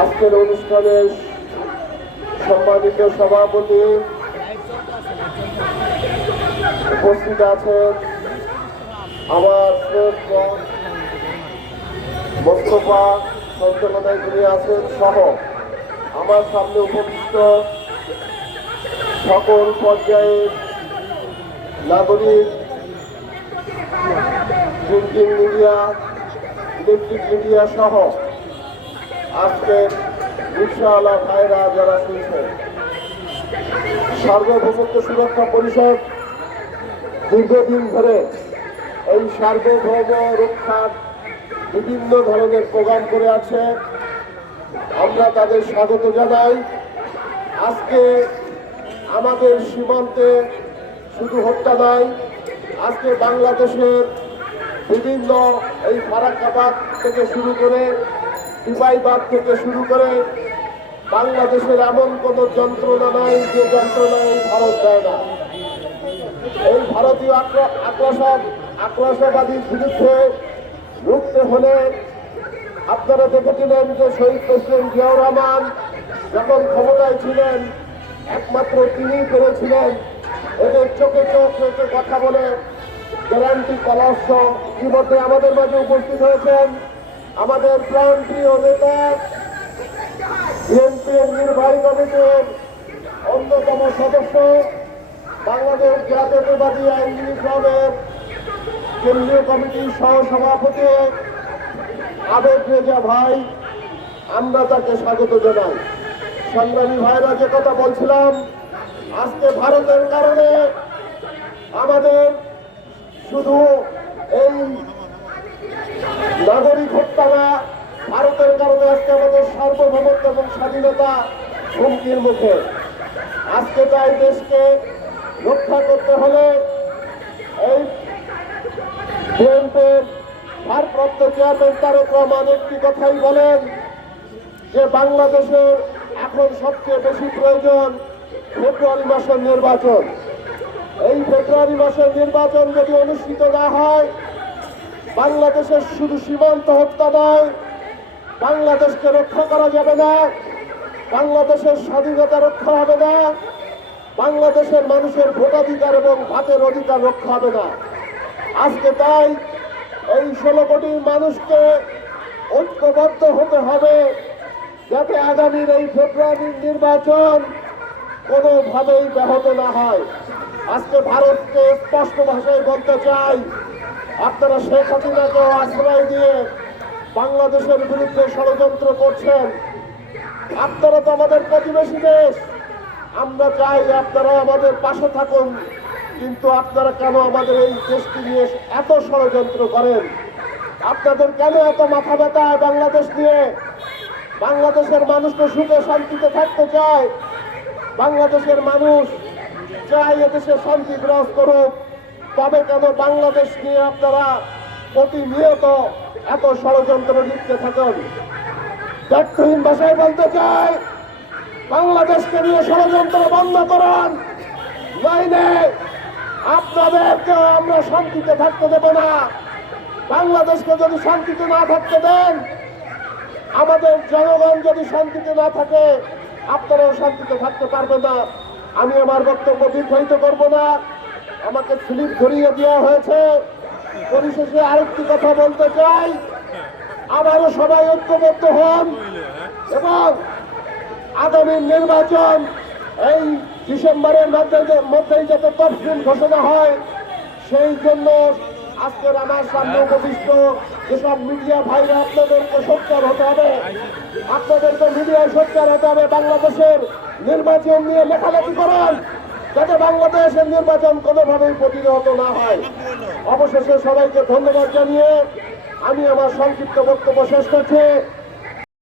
আজকের অনুষ্ঠানের সম্মানিত সভাপতি উপস্থিত আছেন। আমার মোস্তফা সঞ্চালনায় যিনি আছেন সহ আমার সামনে উপবিষ্ট সকল পর্যায়ের নাগরিক প্রিন্টিং মিডিয়া, ইলেকট্রিক মিডিয়া সহ আজকের রিক্সাওয়ালা ভাইরা যারা শুনছেন সার্বভৌমত্ব সুরক্ষা পরিষদ দীর্ঘদিন ধরে এই সার্বভৌম রক্ষার বিভিন্ন ধরনের প্রোগ্রাম করে আছে। আমরা তাদের স্বাগত জানাই। আজকে আমাদের সীমান্তে শুধু হত্যা নয়, আজকে বাংলাদেশের বিভিন্ন এই ফারাক্কাবাদ থেকে শুরু করে দুবাইবাদ থেকে শুরু করে বাংলাদেশের এমন কোনো যন্ত্রণা নাই যে যন্ত্রণা এই ভারত দেয় না। এই ভারতীয় আক্র- আগ্রাসন আগ্রাসবাদীর বিরুদ্ধে রুখতে হলে আপনারা দেখেছিলেন যে শহীদ প্রেসিডেন্ট জিয়াউর রহমান যখন ক্ষমতায় ছিলেন, একমাত্র তিনিই পেরেছিলেন। এদের চোখে চোখ রেখে কথা বলে গ্যারান্টি কলস্য ইতিমধ্যে আমাদের মাঝে উপস্থিত হয়েছেন আমাদের প্রাণপ্রিয় নেতা বিএনপির নির্বাহী কমিটির অন্যতম সদস্য বাংলাদেশ জাতীয়তাবাদী আইনজীবী ক্লাবের কেন্দ্রীয় কমিটির সহ সভাপতি আবেদ রেজা ভাই, আমরা তাকে স্বাগত জানাই। সংগ্রামী ভাইরা যে কথা বলছিলাম, আজকে ভারতের কারণে আমাদের শুধু এই নাগরিক হত্যা না ভারতের কারণে আজকে আমাদের সার্বভৌমত্ব এবং স্বাধীনতা হুমকির মুখে। আজকে তাই দেশকে রক্ষা করতে হলে এই বিএনপির ভারপ্রাপ্ত চেয়ারম্যান তারেক রহমান একটি কথাই বলেন যে বাংলাদেশের এখন সবচেয়ে বেশি প্রয়োজন ফেব্রুয়ারি মাসের নির্বাচন। এই ফেব্রুয়ারি মাসের নির্বাচন যদি অনুষ্ঠিত না হয় বাংলাদেশের শুধু সীমান্ত হত্যা নয়, বাংলাদেশকে রক্ষা করা যাবে না, বাংলাদেশের স্বাধীনতা রক্ষা হবে না, বাংলাদেশের মানুষের ভোটাধিকার এবং ভাতের অধিকার রক্ষা হবে না। আজকে তাই এই ষোলো কোটি মানুষকে ঐক্যবদ্ধ হতে হবে, যাতে আগামীর এই ফেব্রুয়ারির নির্বাচন কোনোভাবেই ব্যাহত না হয়। আজকে ভারতকে স্পষ্ট ভাষায় বলতে চাই আপনারা শেখ হাসিনাকে আশ্রয় দিয়ে বাংলাদেশের বিরুদ্ধে ষড়যন্ত্র করছেন। আপনারা তো আমাদের প্রতিবেশী দেশ। আমরা চাই আপনারা আমাদের পাশে থাকুন। কিন্তু আপনারা কেন আমাদের এই দেশটি নিয়ে এত ষড়যন্ত্র করেন? আপনাদের কেন এত মাথা ব্যথা বাংলাদেশ নিয়ে? বাংলাদেশের মানুষ তো সুখে শান্তিতে থাকতে চায়। বাংলাদেশের মানুষ চায় এদেশে শান্তি বিরাজ করুক তবে কেন বাংলাদেশ নিয়ে আপনারা প্রতিনিয়ত এত ষড়যন্ত্র লিখতে থাকেন। ব্যর্থহীন ভাষায় বলতে চাই, বাংলাদেশকে নিয়ে ষড়যন্ত্র বন্ধ করুন নইলে আপনাদেরকে আমরা শান্তিতে থাকতে দেব না। বাংলাদেশকে যদি শান্তিতে না থাকতে দেন, আমাদের জনগণ যদি শান্তিতে না থাকে, আপনারাও শান্তিতে থাকতে পারবে না। আমি আমার বক্তব্য দীর্ঘায়িত করব না। আমাকে স্লিপ ধরিয়ে দেওয়া হয়েছে। পরিশেষে আরেকটি কথা বলতে চাই। আবারও সবাই ঐক্যবদ্ধ হন এবং আগামী নির্বাচন এই ডিসেম্বরের মধ্যে মধ্যেই যাতে তফসিল ঘোষণা হয়, সেই জন্য আজকের আমার সামনে উপবিষ্ট যেসব মিডিয়া ভাইরা আপনাদেরকে সোচ্চার হতে হবে, আপনাদেরকে মিডিয়ায় সোচ্চার হতে হবে। বাংলাদেশের নির্বাচন নিয়ে লেখালেখি করেন। যাতে বাংলাদেশের নির্বাচন কোনোভাবেই প্রতিহত না হয়। অবশেষে সবাইকে ধন্যবাদ জানিয়ে আমি আমার সংক্ষিপ্ত বক্তব্য শেষ করছি।